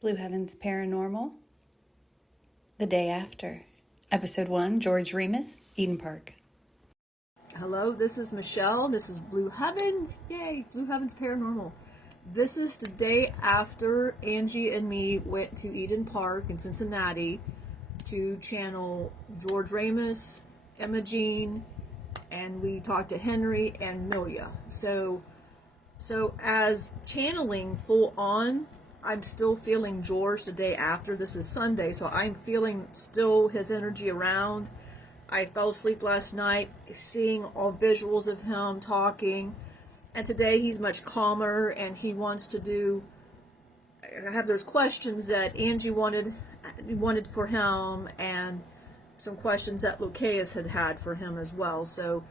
Blue Heavens Paranormal, The Day After, Episode 1, George Remus, Eden Park. Hello, this is Michelle. This is Blue Heavens. Yay, Blue Heavens Paranormal. This is the day after Angie and me went to Eden Park in Cincinnati to channel George Remus, Imogene, and we talked to Henry and Milia. So as channeling full on, I'm still feeling George the day after. This is Sunday, so I'm feeling still his energy around. I fell asleep last night seeing all visuals of him talking, and today he's much calmer and he wants to have those questions that Angie wanted for him, and some questions that Lucaeus had for him as well. So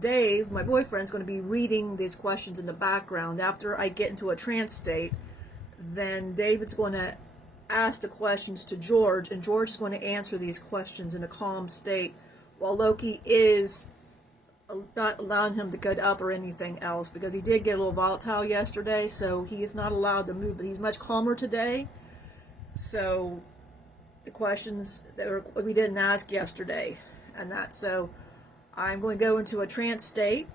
Dave, my boyfriend, is going to be reading these questions in the background. After I get into a trance state, then David's going to ask the questions to George, and George is going to answer these questions in a calm state, while Loki is not allowing him to get up or anything else, because he did get a little volatile yesterday, so he is not allowed to move, but he's much calmer today. So the questions that we didn't ask yesterday, and that, so I'm going to go into a trance state,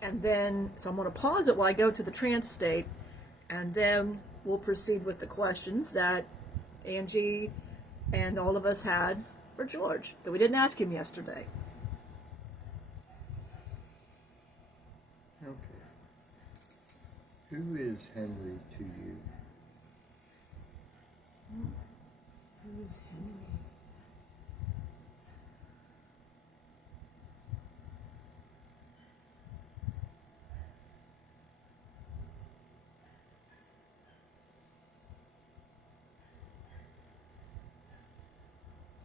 and then, so I'm going to pause it while I go to the trance state, and then we'll proceed with the questions that Angie and all of us had for George that we didn't ask him yesterday. Okay. Who is Henry to you? Who is Henry?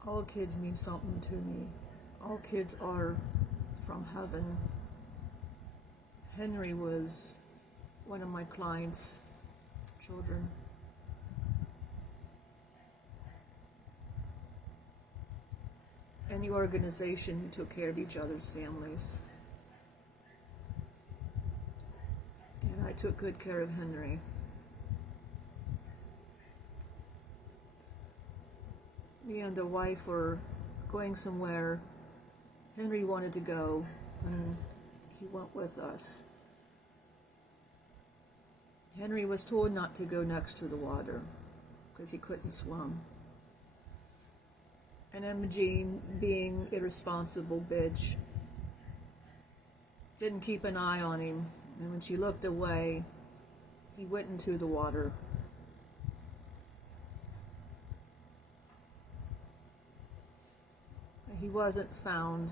All kids mean something to me. All kids are from heaven. Henry was one of my clients' children. Any organization who took care of each other's families. And I took good care of Henry. Me and the wife were going somewhere. Henry wanted to go, and he went with us. Henry was told not to go next to the water because he couldn't swim. And Imogene, being irresponsible bitch, didn't keep an eye on him, and when she looked away, he went into the water. He wasn't found.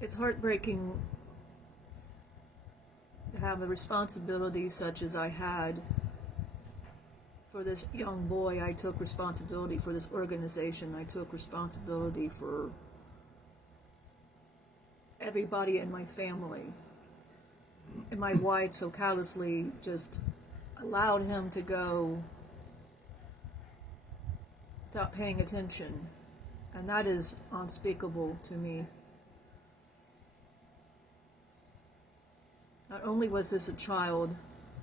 It's heartbreaking to have a responsibility such as I had for this young boy. I took responsibility for this organization. I took responsibility for everybody in my family. And my wife so callously just allowed him to go without paying attention. And that is unspeakable to me. Not only was this a child,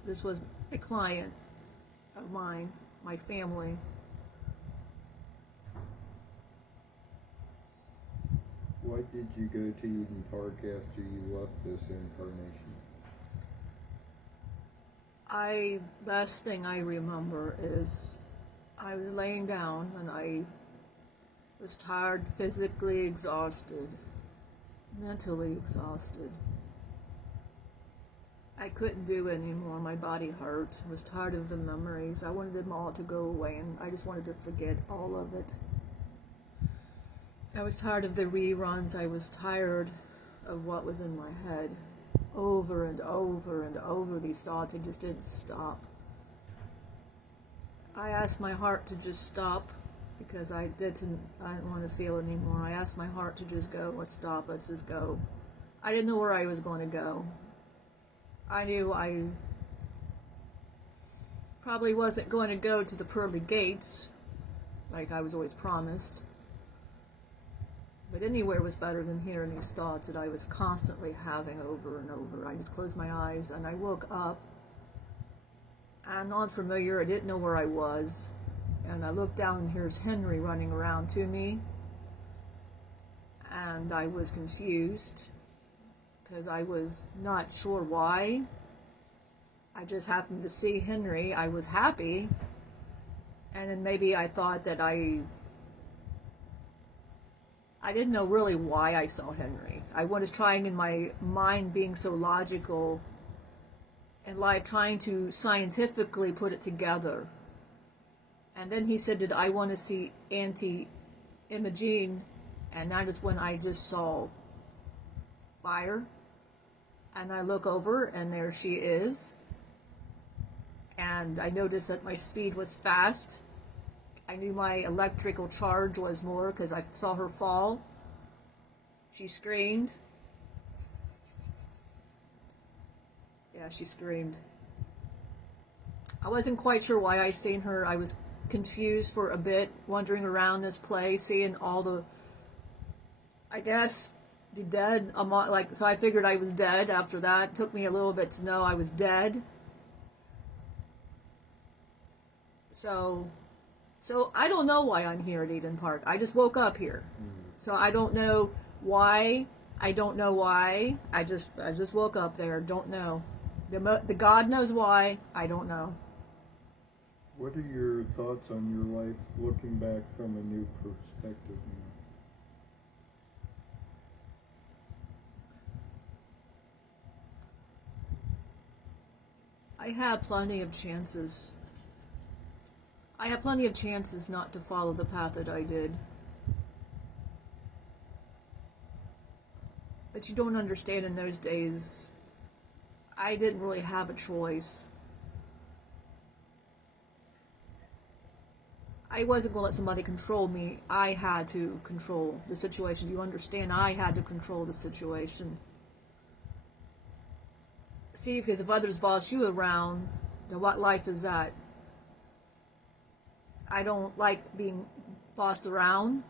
this was a client of mine, my family. Why did you go to Eden Park after you left this incarnation? Last thing I remember is I was laying down and I was tired, physically exhausted, mentally exhausted. I couldn't do it anymore. My body hurt. I was tired of the memories. I wanted them all to go away, and I just wanted to forget all of it. I was tired of the reruns. I was tired of what was in my head. Over and over and over, these thoughts, they just didn't stop. I asked my heart to just stop because I didn't want to feel anymore. I asked my heart to just go, let's stop, let's just go. I didn't know where I was going to go. I knew I probably wasn't going to go to the pearly gates like I was always promised. But anywhere was better than hearing these thoughts that I was constantly having over and over. I just closed my eyes and I woke up. I'm not familiar. I didn't know where I was. And I looked down and here's Henry running around to me. And I was confused because I was not sure why. I just happened to see Henry. I was happy. And then maybe I thought that I didn't know really why I saw Henry. I was trying in my mind being so logical and like trying to scientifically put it together. And then he said, did I want to see Auntie Imogene? And that is when I just saw fire. And I look over and there she is. And I noticed that my speed was fast. I knew my electrical charge was more because I saw her fall. She screamed. Yeah, she screamed. I wasn't quite sure why I seen her. I was confused for a bit, wandering around this place, seeing all the, I guess, the dead. So I figured I was dead after that. It took me a little bit to know I was dead. So I don't know why I'm here at Eden Park. I just woke up here. So I don't know why. I don't know why. I just woke up there. Don't know. The God knows why. I don't know. What are your thoughts on your life looking back from a new perspective now? I had plenty of chances. I had plenty of chances not to follow the path that I did. But you don't understand, in those days, I didn't really have a choice. I wasn't going to let somebody control me. I had to control the situation. You understand? I had to control the situation. See, because if others boss you around, then what life is that? I don't like being bossed around.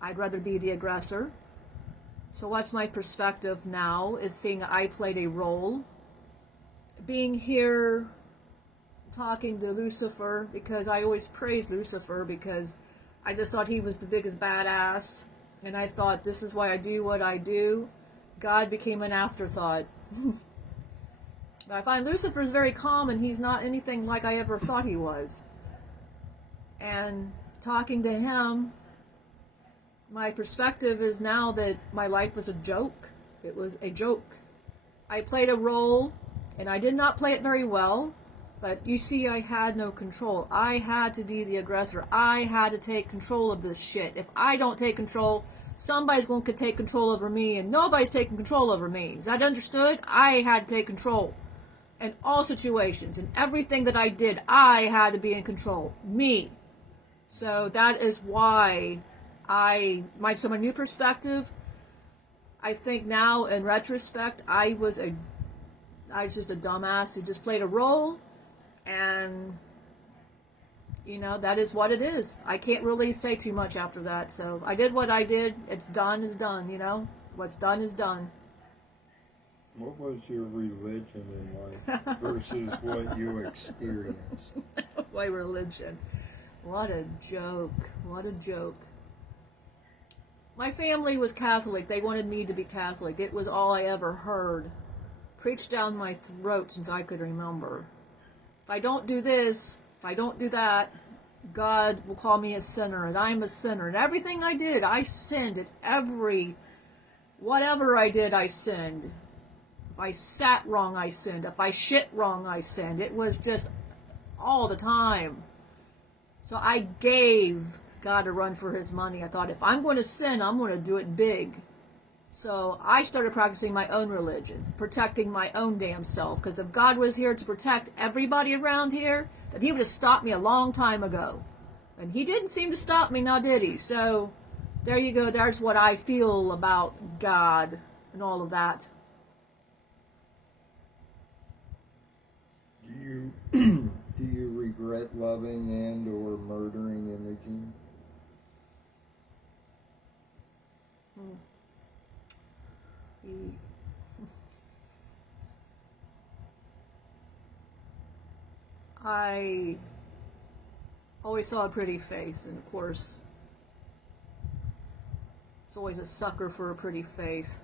I'd rather be the aggressor. So what's my perspective now is seeing I played a role. Being here, talking to Lucifer, because I always praised Lucifer because I just thought he was the biggest badass. And I thought, this is why I do what I do. God became an afterthought. But I find Lucifer's very calm and he's not anything like I ever thought he was. And talking to him, my perspective is now that my life was a joke. It was a joke. I played a role, and I did not play it very well, but you see, I had no control. I had to be the aggressor. I had to take control of this shit. If I don't take control, somebody's going to take control over me, and nobody's taking control over me. Is that understood? I had to take control. In all situations, in everything that I did, I had to be in control. Me. So that is why my new perspective, I think now in retrospect, I was just a dumbass who just played a role, and that is what it is. I can't really say too much after that. So I did what I did. It's done is done, What's done is done. What was your religion in life versus what you experienced? My religion. What a joke. What a joke. My family was Catholic. They wanted me to be Catholic. It was all I ever heard. Preached down my throat since I could remember. If I don't do this, if I don't do that, God will call me a sinner, and I'm a sinner. And everything I did, I sinned. Whatever I did, I sinned. If I sat wrong, I sinned. If I shit wrong, I sinned. It was just all the time. So I gave God a run for his money. I thought, if I'm going to sin, I'm going to do it big. So I started practicing my own religion, protecting my own damn self. Because if God was here to protect everybody around here, then he would have stopped me a long time ago. And he didn't seem to stop me, now did he? So there you go. There's what I feel about God and all of that. Do you regret loving and or murdering Imogene? He I always saw a pretty face, and of course, it's always a sucker for a pretty face.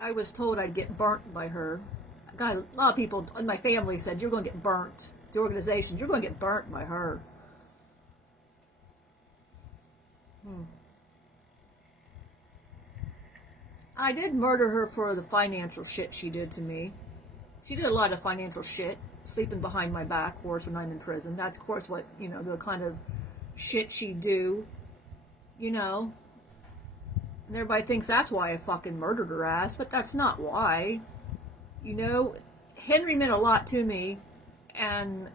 I was told I'd get burnt by her. God, a lot of people in my family said, you're going to get burnt. The organization, you're going to get burnt by her. I did murder her for the financial shit she did to me. She did a lot of financial shit, sleeping behind my back, of course, when I'm in prison. That's, of course, what, the kind of shit she do, And everybody thinks that's why I fucking murdered her ass, but that's not why. Henry meant a lot to me, and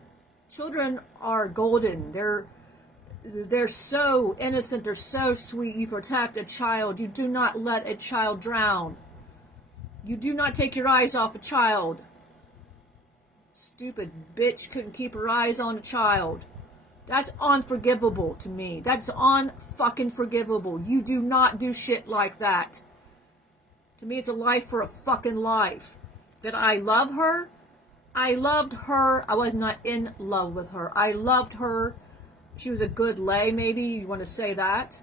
children are golden. They're so innocent, they're so sweet. You protect a child. You do not let a child drown. You do not take your eyes off a child. Stupid bitch couldn't keep her eyes on a child. That's unforgivable to me. That's unfucking forgivable. You do not do shit like that. To me, it's a life for a fucking life. Did I love her? I loved her. I was not in love with her. I loved her. She was a good lay, maybe you want to say that.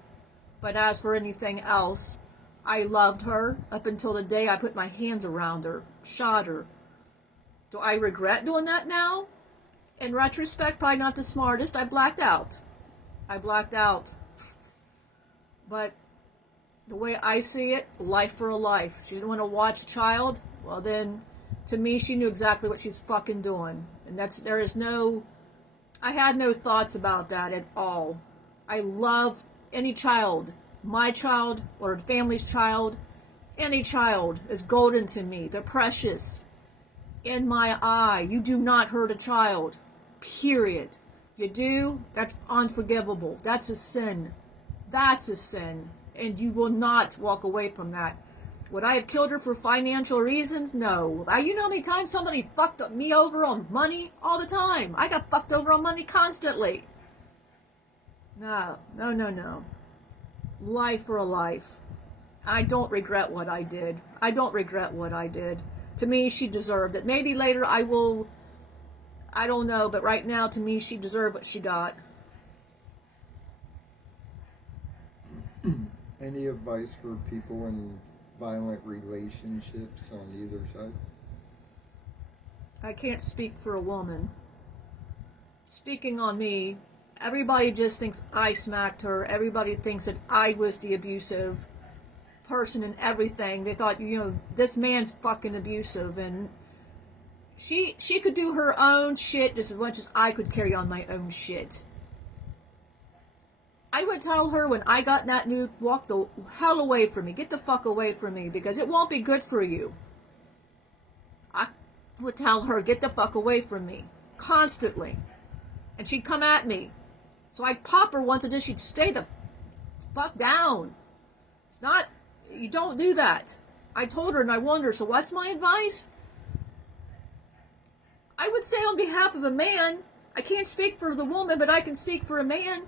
But as for anything else, I loved her up until the day I put my hands around her, shot her. Do I regret doing that now? In retrospect, probably not the smartest. I blacked out. But the way I see it, life for a life. She didn't want to watch a child. Well then, to me, she knew exactly what she's fucking doing. And I had no thoughts about that at all. I love any child. My child, or the family's child. Any child is golden to me. They're precious. In my eye, you do not hurt a child. Period. You do, that's unforgivable. That's a sin. That's a sin. And you will not walk away from that. Would I have killed her for financial reasons? No. You know how many times somebody fucked me over on money? All the time. I got fucked over on money constantly. No. Life for a life. I don't regret what I did. To me, she deserved it. Maybe later I don't know, but right now, to me, she deserved what she got. Any advice for people in violent relationships on either side? I can't speak for a woman. Speaking on me, everybody just thinks I smacked her. Everybody thinks that I was the abusive person and everything. They thought, this man's fucking abusive, and she could do her own shit just as much as I could carry on my own shit. I would tell her when I got in that nude, walk the hell away from me. Get the fuck away from me, because it won't be good for you. I would tell her, get the fuck away from me. Constantly. And she'd come at me. So I'd pop her once until she'd stay the fuck down. It's not, you don't do that. I told her and I warned her, so what's my advice? I would say on behalf of a man, I can't speak for the woman, but I can speak for a man.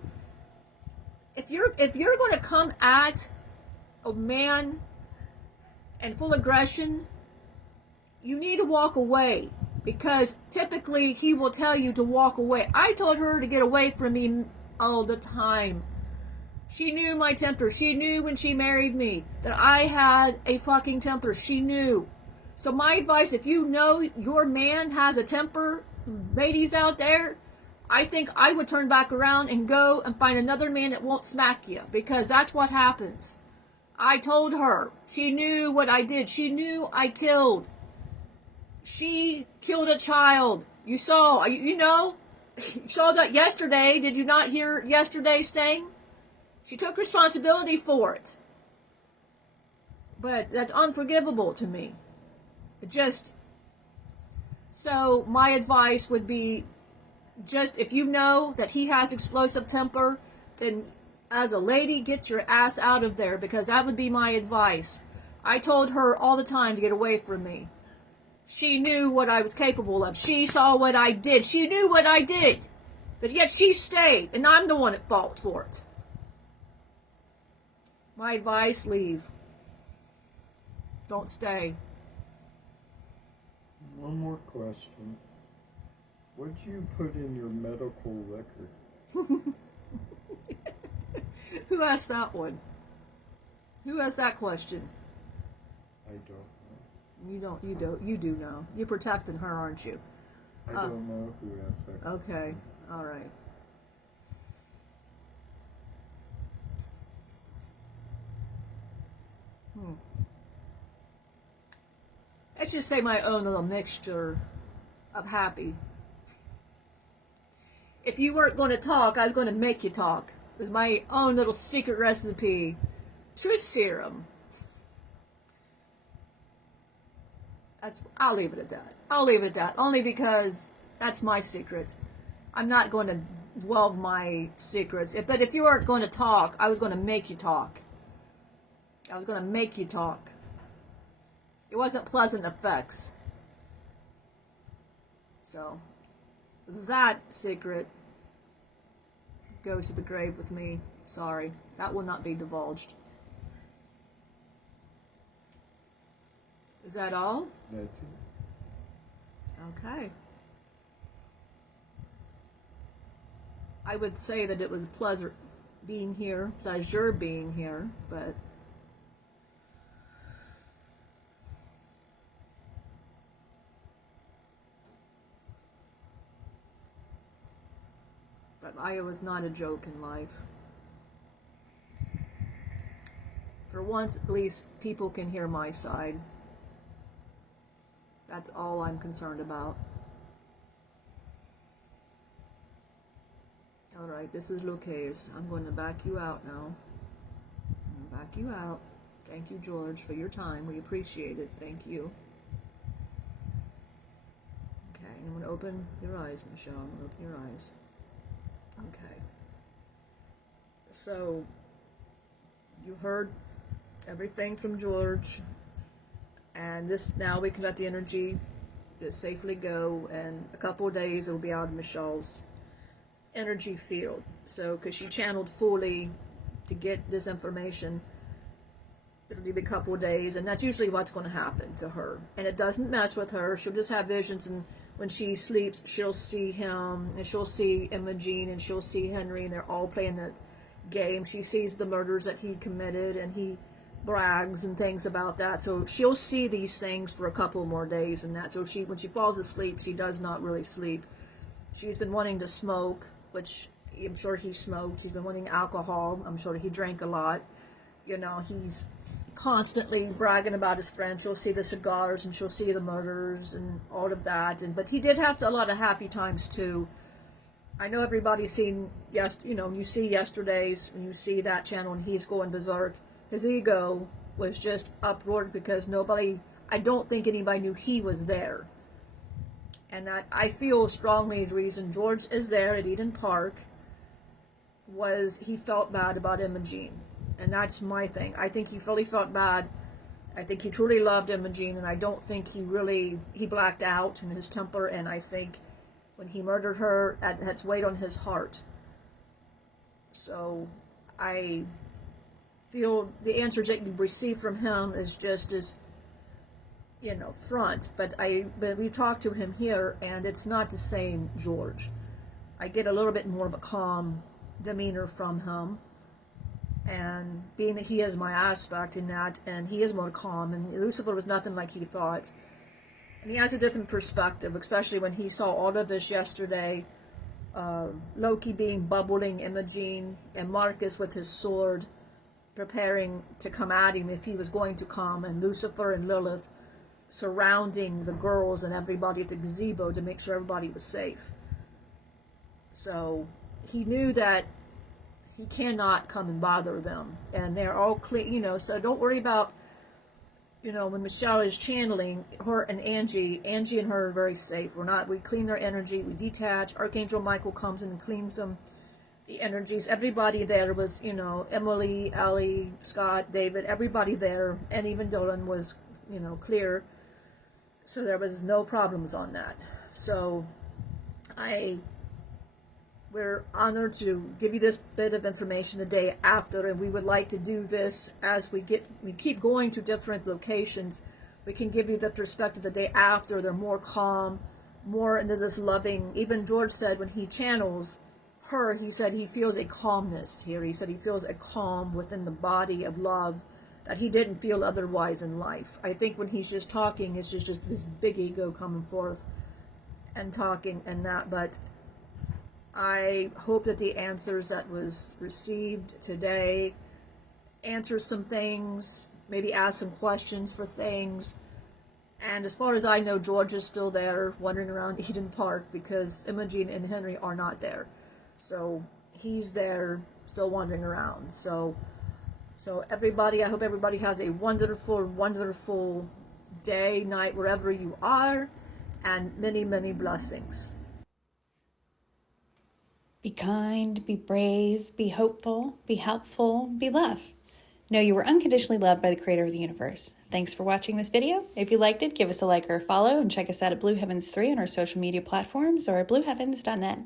If you're going to come at a man in full aggression, you need to walk away, because typically he will tell you to walk away. I told her to get away from me all the time. She knew my temper. She knew when she married me that I had a fucking temper. She knew. So my advice, if you know your man has a temper, ladies out there, I think I would turn back around and go and find another man that won't smack you, because that's what happens. I told her. She knew what I did. She knew I killed. She killed a child. You saw, you saw that yesterday. Did you not hear yesterday's thing? She took responsibility for it. But that's unforgivable to me. So my advice would be, just if you know that he has explosive temper, then as a lady, get your ass out of there, because that would be my advice. I told her all the time to get away from me. She knew what I was capable of. She saw what I did. She knew what I did. But yet she stayed, and I'm the one at fault for it. My advice, leave. Don't stay. One more question. What'd you put in your medical record? Who asked that one? Who asked that question? I don't know. You do know. You're protecting her, aren't you? I don't know who asked that question. Okay. All right. Let's just say my own little mixture of happy. If you weren't going to talk, I was going to make you talk. It was my own little secret recipe. Truth serum. I'll leave it at that. I'll leave it at that. Only because that's my secret. I'm not going to delve my secrets. But if you weren't going to talk, I was going to make you talk. I was going to make you talk. It wasn't pleasant effects. So, that secret goes to the grave with me. Sorry. That will not be divulged. Is that all? That's it. Okay. I would say that it was a pleasure being here, but I was not a joke in life. For once, at least, people can hear my side. That's all I'm concerned about. Alright, this is Lucas. I'm going to back you out now. I'm going to back you out. Thank you, George, for your time. We appreciate it. Thank you. Okay, I'm going to open your eyes, Michelle. I'm going to open your eyes. Okay. So, you heard everything from George, and now we can let the energy just safely go, and a couple of days it'll be out of Michelle's energy field. So, because she channeled fully to get this information, it'll be a couple of days, and that's usually what's going to happen to her. And it doesn't mess with her. She'll just have visions, and when she sleeps, she'll see him, and she'll see Imogene, and she'll see Henry, and they're all playing that game. She sees the murders that he committed, and he brags and things about that. So she'll see these things for a couple more days, and that. So when she falls asleep, she does not really sleep. She's been wanting to smoke, which I'm sure he smoked. He's been wanting alcohol. I'm sure he drank a lot. You know, he's constantly bragging about his friends. She'll see the cigars, and she'll see the murders and all of that. But he did have a lot of happy times too. I know everybody's seen, you see yesterday's, when you see that channel and he's going berserk. His ego was just uproared because I don't think anybody knew he was there. And that I feel strongly the reason George is there at Eden Park was he felt bad about Imogene. And that's my thing. I think he really felt bad. I think he truly loved Imogene, and I don't think he blacked out in his temper, and I think when he murdered her, that's weighed on his heart. So I feel the answers that you receive from him is just as, front. But we talked to him here, and it's not the same George. I get a little bit more of a calm demeanor from him. And being that he is my aspect in that, and he is more calm, and Lucifer was nothing like he thought. And he has a different perspective, especially when he saw all of this yesterday. Loki bubbling Imogene, and Marcus with his sword, preparing to come at him if he was going to come, and Lucifer and Lilith surrounding the girls and everybody at the gazebo to make sure everybody was safe. So he knew that he cannot come and bother them, and they're all clean, so don't worry about, when Michelle is channeling her and Angie and her are very safe. We clean their energy, we detach. Archangel Michael comes in and cleans them, the energies. Everybody there was, Emily, Ellie, Scott, David, everybody there, and even Dylan was, clear. So there was no problems on that. So I we're honored to give you this bit of information the day after, and we would like to do this as we keep going to different locations. We can give you the perspective the day after. They're more calm, more into this loving. Even George said when he channels her, he said he feels a calmness here. He said he feels a calm within the body of love that he didn't feel otherwise in life. I think when he's just talking, it's just this big ego coming forth and talking and that. But I hope that the answers that was received today answer some things, maybe ask some questions for things. And as far as I know, George is still there wandering around Eden Park because Imogene and Henry are not there. So he's there still wandering around. So everybody, I hope everybody has a wonderful, wonderful day, night, wherever you are, and many, many blessings. Be kind, be brave, be hopeful, be helpful, be love. Know you were unconditionally loved by the creator of the universe. Thanks for watching this video. If you liked it, give us a like or a follow, and check us out at Blue Heavens 3 on our social media platforms or at blueheavens.net.